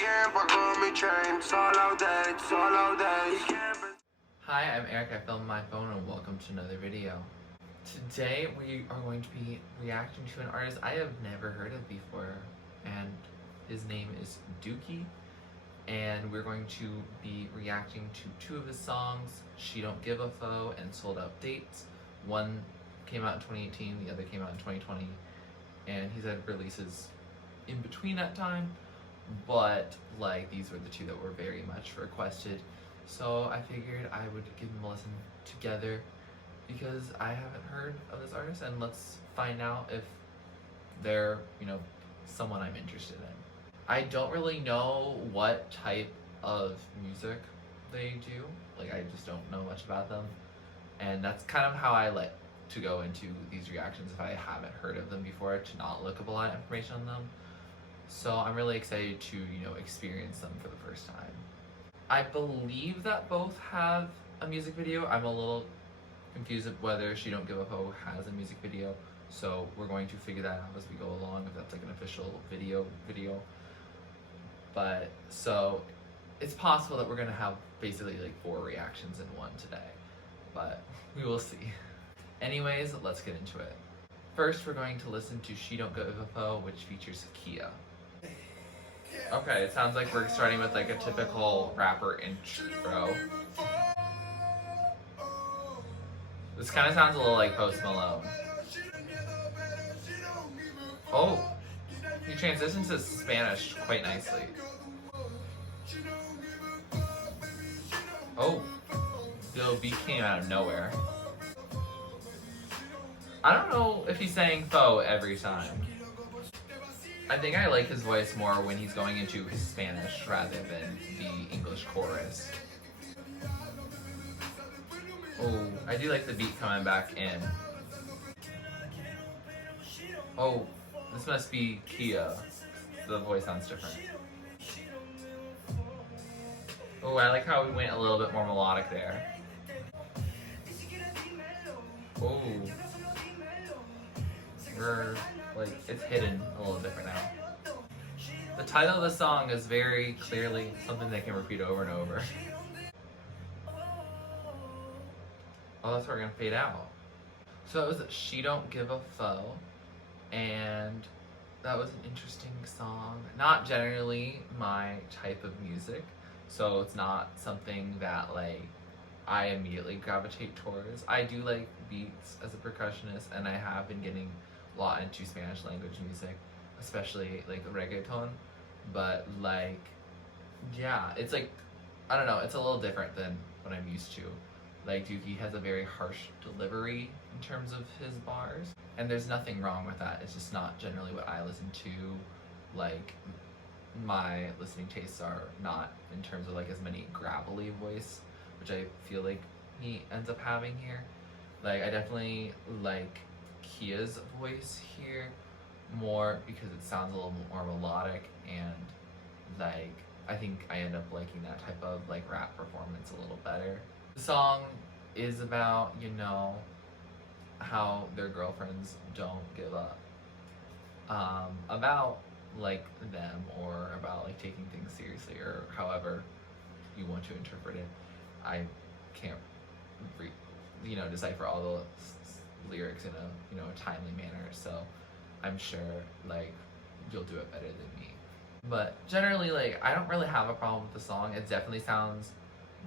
Hi, I'm Eric. I filmed my phone and welcome to another video. Today we are going to be reacting to an artist I have never heard of before, and his name is Duki, and we're going to be reacting to two of his songs, She Don't Give a Foe and Sold Out Dates. One came out in 2018, the other came out in 2020, and he's had releases in between that time, but like these were the two that were very much requested. So I figured I would give them a listen together because I haven't heard of this artist, and let's find out if they're, someone I'm interested in. I don't really know what type of music they do. Like, I just don't know much about them. And that's kind of how I like to go into these reactions if I haven't heard of them before, to not look up a lot of information on them. So I'm really excited to, experience them for the first time. I believe that both have a music video. I'm a little confused of whether She Don't Give a Foe has a music video. So we're going to figure that out as we go along, if that's like an official video. But so it's possible that we're gonna have basically like 4 reactions in one today, but we will see. Anyways, let's get into it. First, we're going to listen to She Don't Give a Foe, which features Kia. Okay, it sounds like we're starting with like a typical rapper intro. This kind of sounds a little like Post Malone. Oh, he transitions to Spanish quite nicely. Oh, the beat came out of nowhere. I don't know if he's saying "foe" every time. I think I like his voice more when he's going into his Spanish rather than the English chorus. Oh, I do like the beat coming back in. Oh, this must be Kia. The voice sounds different. Oh, I like how we went a little bit more melodic there. Oh, we're like, it's hidden a little different now. The title of the song is very clearly something they can repeat over and over. Oh, that's where we're gonna fade out. So it was She Don't Give a Foe, and that was an interesting song. Not generally my type of music, so it's not something that like I immediately gravitate towards. I do like beats as a percussionist, and I have been getting a lot into Spanish language music, especially like reggaeton, but like, yeah, it's like, I don't know, it's a little different than what I'm used to. Like, Duki has a very harsh delivery in terms of his bars, and there's nothing wrong with that. It's just not generally what I listen to. Like, my listening tastes are not in terms of like as many gravelly voice, which I feel like he ends up having here. Like, I definitely like Kia's voice here more because it sounds a little more melodic, and like I think I end up liking that type of like rap performance a little better. The song is about, how their girlfriends don't give up. About like them, or about like taking things seriously, or however you want to interpret it. I can't decipher all the lyrics in a timely manner, so I'm sure like you'll do it better than me. But generally, like, I don't really have a problem with the song. It definitely sounds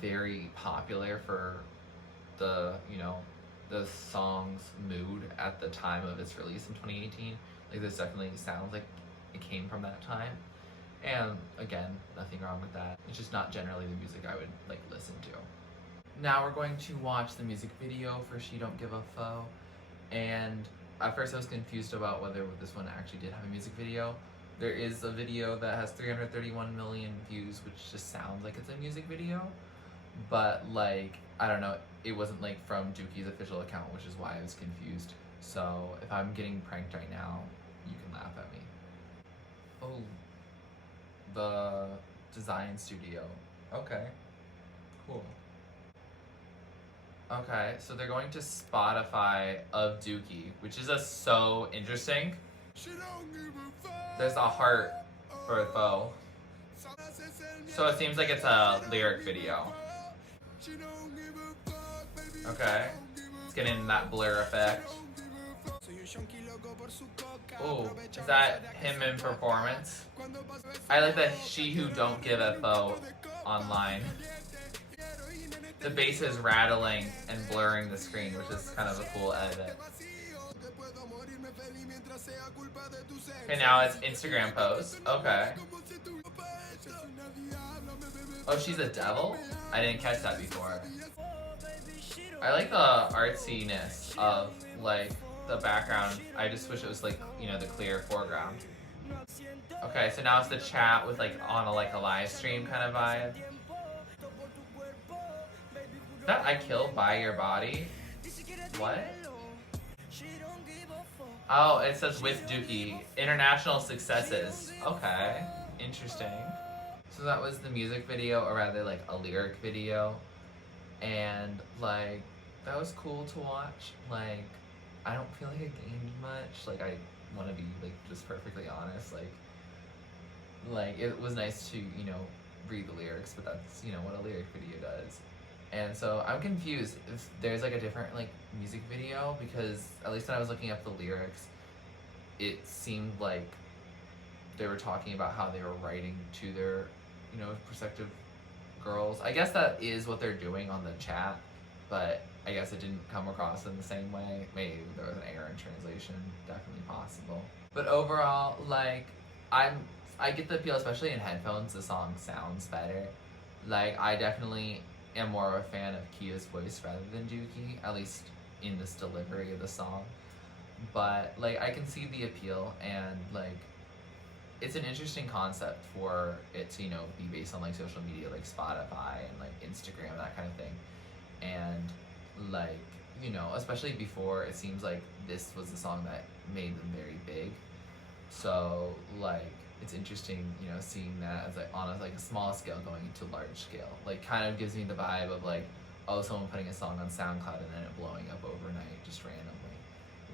very popular for the the song's mood at the time of its release in 2018. Like, this definitely sounds like it came from that time, and again, nothing wrong with that. It's just not generally the music I would like listen to. Now we're going to watch the music video for She Don't Give a Foe, and at first I was confused about whether this one actually did have a music video. There is a video that has 331 million views, which just sounds like it's a music video, but like, I don't know, it wasn't like from Duki's official account, which is why I was confused. So if I'm getting pranked right now, you can laugh at me. Oh, the design studio. Okay, cool. Okay, so they're going to Spotify of Duki, which is just so interesting. There's a heart for a foe. So it seems like it's a lyric video. Okay. It's getting that blur effect. Ooh, is that him in performance? I like the she who don't give a fo online. The bass is rattling and blurring the screen, which is kind of a cool edit. Okay, now it's Instagram post. Okay. Oh, she's a devil? I didn't catch that before. I like the artsiness of, like, the background. I just wish it was, like, you know, the clear foreground. Okay, so now it's the chat with, like, on a, like, a live stream kind of vibe. Is that I kill by your body? What? Oh, it says with Duki. International successes. Okay. Interesting. So that was the music video, or rather like a lyric video. And like, that was cool to watch. Like, I don't feel like I gained much. Like, I want to be like just perfectly honest. Like it was nice to, you know, read the lyrics, but that's, you know, what a lyric video does. And so I'm confused if there's like a different like music video, because at least when I was looking up the lyrics, it seemed like they were talking about how they were writing to their, you know, prospective girls. I guess that is what they're doing on the chat, but I guess it didn't come across in the same way. Maybe there was an error in translation, definitely possible. But overall, like, I get the appeal, especially in headphones, the song sounds better. Like, I definitely am more of a fan of Kia's voice rather than Duki, at least in this delivery of the song. But like, I can see the appeal, and like, it's an interesting concept for it to, you know, be based on like social media like Spotify and like Instagram, that kind of thing. And like, you know, especially before, it seems like this was the song that made them very big. So like, it's interesting, you know, seeing that as like on a, like a small scale going into large scale. Like, kind of gives me the vibe of like, oh, someone putting a song on SoundCloud and then it blowing up overnight just randomly.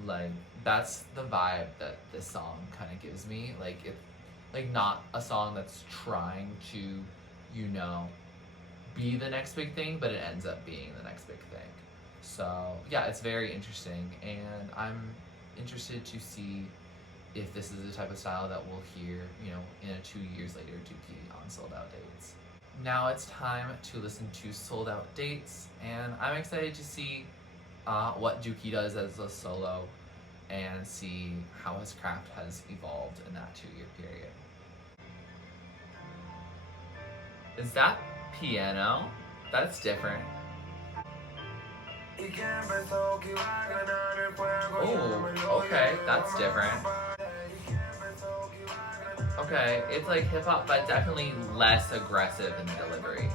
Like, that's the vibe that this song kind of gives me. Like, it's like not a song that's trying to, you know, be the next big thing, but it ends up being the next big thing. So yeah, it's very interesting, and I'm interested to see if this is the type of style that we'll hear, you know, in a 2 years later Duki on Sold Out Dates. Now it's time to listen to Sold Out Dates, and I'm excited to see what Duki does as a solo and see how his craft has evolved in that 2-year period. Is that piano? That's different. Oh, okay, that's different. Okay, it's like hip hop, but definitely less aggressive in the delivery.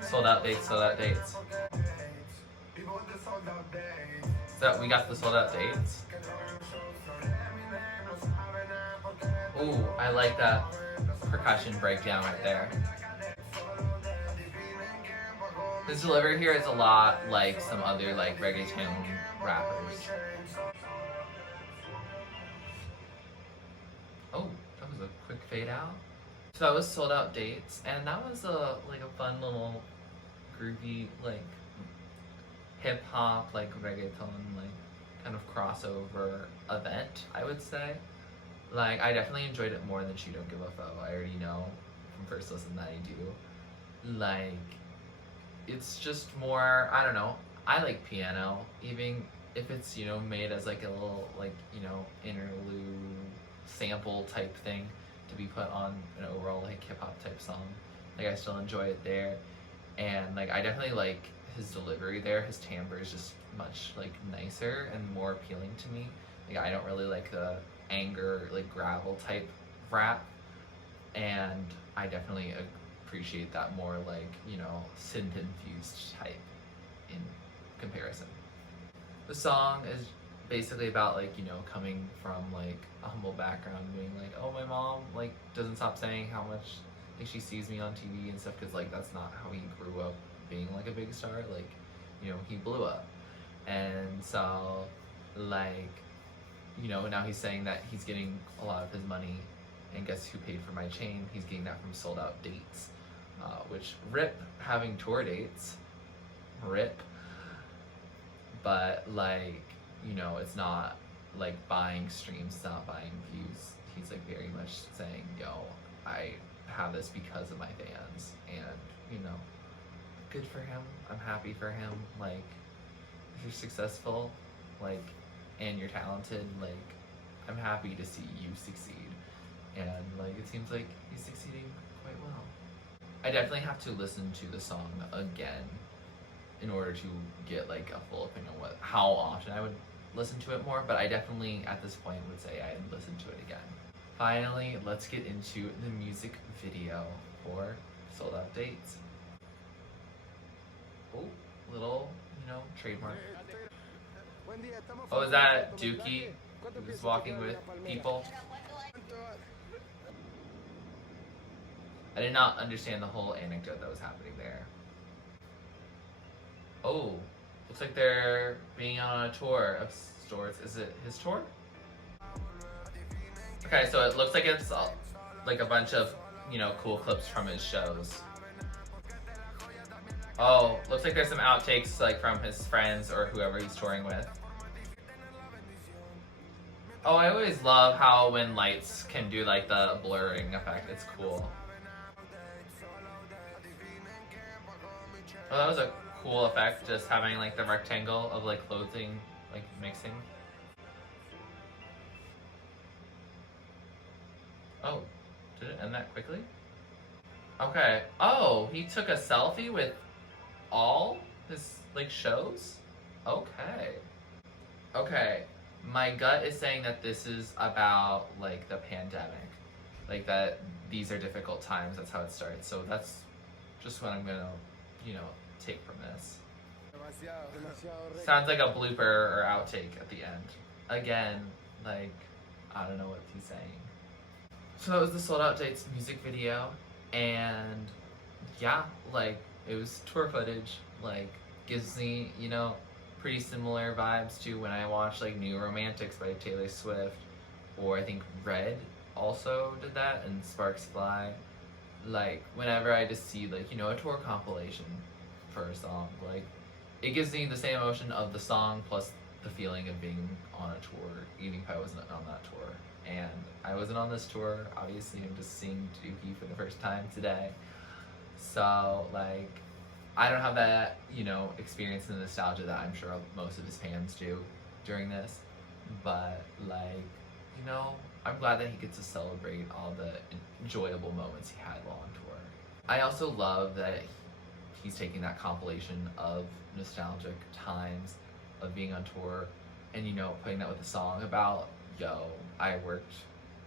Sold Out Dates, Sold Out Dates. So we got the Sold Out Dates. Ooh, I like that percussion breakdown right there. His delivery here is a lot like some other like reggaeton rappers. Oh, that was a quick fade out. So that was Sold Out Dates, and that was a like a fun little groovy like hip hop like reggaeton like kind of crossover event, I would say. Like, I definitely enjoyed it more than She Don't Give a Fo. I already know from first listen that I do. Like, it's just more, I don't know, I like piano, even if it's, you know, made as like a little, like, you know, interlude sample type thing to be put on an overall like hip hop type song. Like, I still enjoy it there, and like, I definitely like his delivery there. His timbre is just much like nicer and more appealing to me. Like, I don't really like the anger like gravel type rap, and I definitely appreciate that more like, you know, synth infused type in comparison. The song is basically about like, you know, coming from like a humble background, being like, oh, my mom like doesn't stop saying how much like she sees me on TV and stuff, because like that's not how he grew up being like a big star. Like, you know, he blew up, and so like, you know, now he's saying that he's getting a lot of his money and and guess who paid for my chain? He's getting that from Sold Out Dates, which rip having tour dates, rip. But like, you know, it's not like buying streams, it's not buying views. He's like very much saying, yo, I have this because of my fans, and you know, good for him. I'm happy for him. Like, if you're successful, like, and you're talented, like, I'm happy to see you succeed. And like, it seems like he's succeeding quite well. I definitely have to listen to the song again in order to get like a full opinion on how often I would listen to it more, but I definitely at this point would say I'd listen to it again. Finally, let's get into the music video for Sold Out Dates. Oh, little, you know, trademark. Oh, is that Duki who's walking with people? I did not understand the whole anecdote that was happening there. Oh, looks like they're being on a tour of sorts. Is it his tour? Okay, so it looks like it's like a bunch of, you know, cool clips from his shows. Oh, looks like there's some outtakes like from his friends or whoever he's touring with. Oh, I always love how when lights can do like the blurring effect. It's cool. Oh, that was a cool effect, just having like the rectangle of like clothing like mixing. Oh, did it end that quickly? Okay. Oh, he took a selfie with all his like shows? Okay. Okay. My gut is saying that this is about like the pandemic. Like that these are difficult times, that's how it starts. So that's just what I'm gonna, you know, take from this. Sounds like a blooper or outtake at the end. Again, like, I don't know what he's saying. So that was the Sold Out Dates music video, and yeah, like, it was tour footage, like, gives me, you know, pretty similar vibes to when I watched, like, New Romantics by Taylor Swift, or I think Red also did that, and Sparks Fly. Like, whenever I just see, like, you know, a tour compilation for a song, like, it gives me the same emotion of the song plus the feeling of being on a tour, even if I wasn't on that tour. And I wasn't on this tour, obviously I'm just seeing Duki for the first time today. So, like, I don't have that, you know, experience and nostalgia that I'm sure most of his fans do during this. But, like, you know, I'm glad that he gets to celebrate all the enjoyable moments he had while on tour. I also love that he's taking that compilation of nostalgic times of being on tour and, you know, putting that with a song about, yo, I worked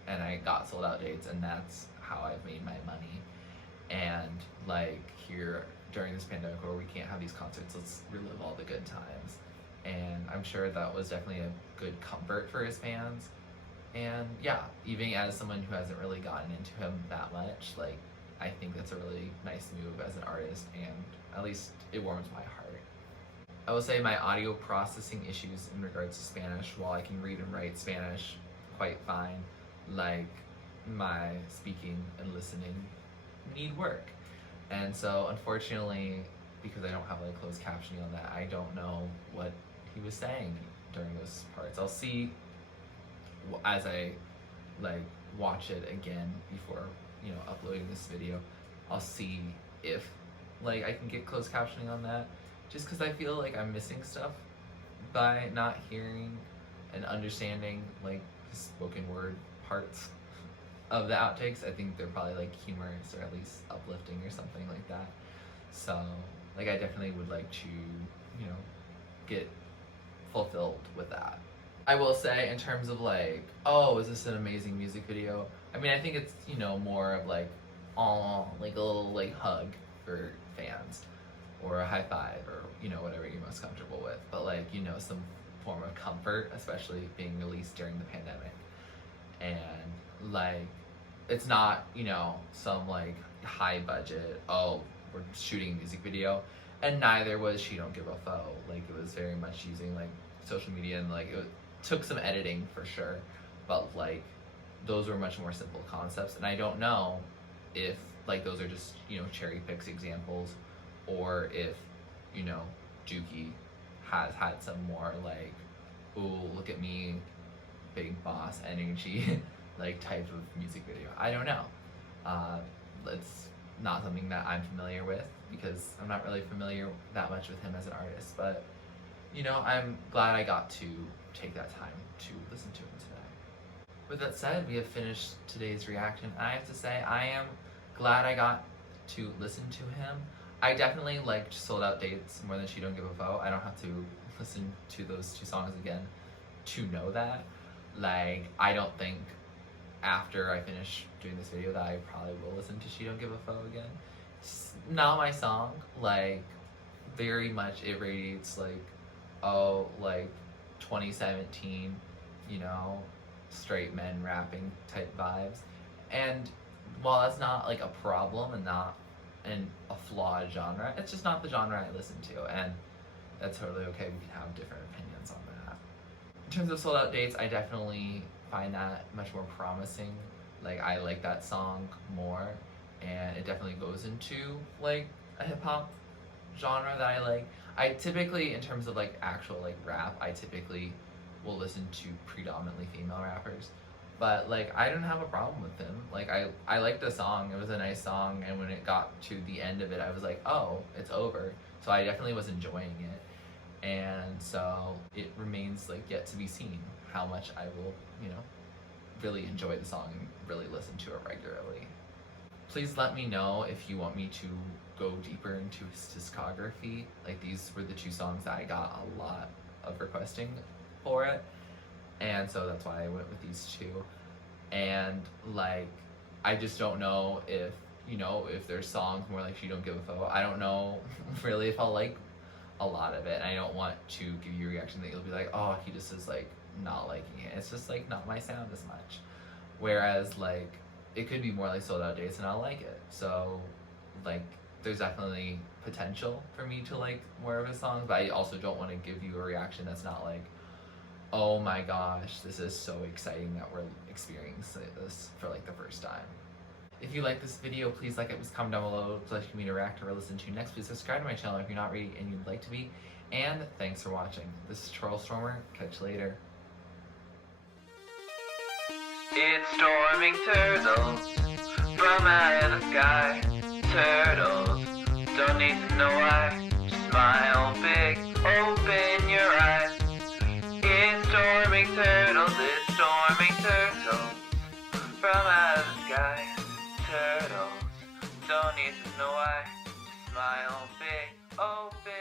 and I got Sold Out Dates and that's how I've made my money. And like here during this pandemic where we can't have these concerts, let's relive all the good times. And I'm sure that was definitely a good comfort for his fans. And yeah, even as someone who hasn't really gotten into him that much, like, I think that's a really nice move as an artist, and at least it warms my heart. I will say my audio processing issues in regards to Spanish, while I can read and write Spanish quite fine, like, my speaking and listening need work. And so unfortunately, because I don't have like closed captioning on that, I don't know what he was saying during those parts. I'll see as I like watch it again before, you know, uploading this video. I'll see if like I can get closed captioning on that, just because I feel like I'm missing stuff by not hearing and understanding like the spoken word parts of the outtakes. I think they're probably like humorous or at least uplifting or something like that. So like I definitely would like to, you know, get fulfilled with that. I will say in terms of like, oh, is this an amazing music video? I mean, I think it's, you know, more of like, oh, like a little like hug for fans or a high five or, you know, whatever you're most comfortable with. But like, you know, some form of comfort, especially being released during the pandemic. And like, it's not, you know, some like high budget, oh, we're shooting a music video. And neither was She Don't Give a Foe. Like, it was very much using like social media and like it took some editing for sure, but like those were much more simple concepts, and I don't know if like those are just, you know, cherry picks examples, or if, you know, Duki has had some more like, ooh, look at me, big boss energy like type of music video. I don't know. It's not something that I'm familiar with because I'm not really familiar that much with him as an artist, but you know, I'm glad I got to take that time to listen to him today. With that said, we have finished today's reaction. I have to say, I am glad I got to listen to him. I definitely liked Sold Out Dates more than She Don't Give a Vote. I don't have to listen to those two songs again to know that. Like, I don't think after I finish doing this video that I probably will listen to She Don't Give a Fuck again. It's not my song. Like, very much it radiates like, oh, like 2017, you know, straight men rapping type vibes. And while that's not like a problem and not a flawed genre, it's just not the genre I listen to, and that's totally okay. We can have different opinions on that. In terms of Sold Out Dates, I definitely find that much more promising. Like, I like that song more, and it definitely goes into like a hip-hop genre that I like. I typically, in terms of like actual like rap, I typically will listen to predominantly female rappers, but like I didn't have a problem with them. Like, I liked the song. It was a nice song, and when it got to the end of it, I was like, oh, it's over. So I definitely was enjoying it, and so it remains like yet to be seen how much I will, you know, really enjoy the song and really listen to it regularly. Please let me know if you want me to go deeper into his discography. Like, these were the two songs that I got a lot of requesting for it, and so that's why I went with these two. And like, I just don't know if, you know, if there's songs more like She Don't Give a Fuck. I don't know really if I'll like a lot of it, and I don't want to give you a reaction that you'll be like, oh, he just is like not liking it. It's just like not my sound as much. Whereas like it could be more like Sold Out Dates and I'll like it. So like there's definitely potential for me to like more of his songs, but I also don't want to give you a reaction that's not like, oh my gosh, this is so exciting that we're experiencing this for like the first time. If you like this video, please like it, please comment down below, please like me to react or listen to next. Please subscribe to my channel if you're not already and you'd like to be. And thanks for watching. This is TurtleStormer. Catch you later. It's storming turtles from out of the sky. Turtles don't need to know why. Smile big, open your eyes. It's storming turtles, it's storming turtles from out of the sky. Turtles don't need to know why. Smile big, open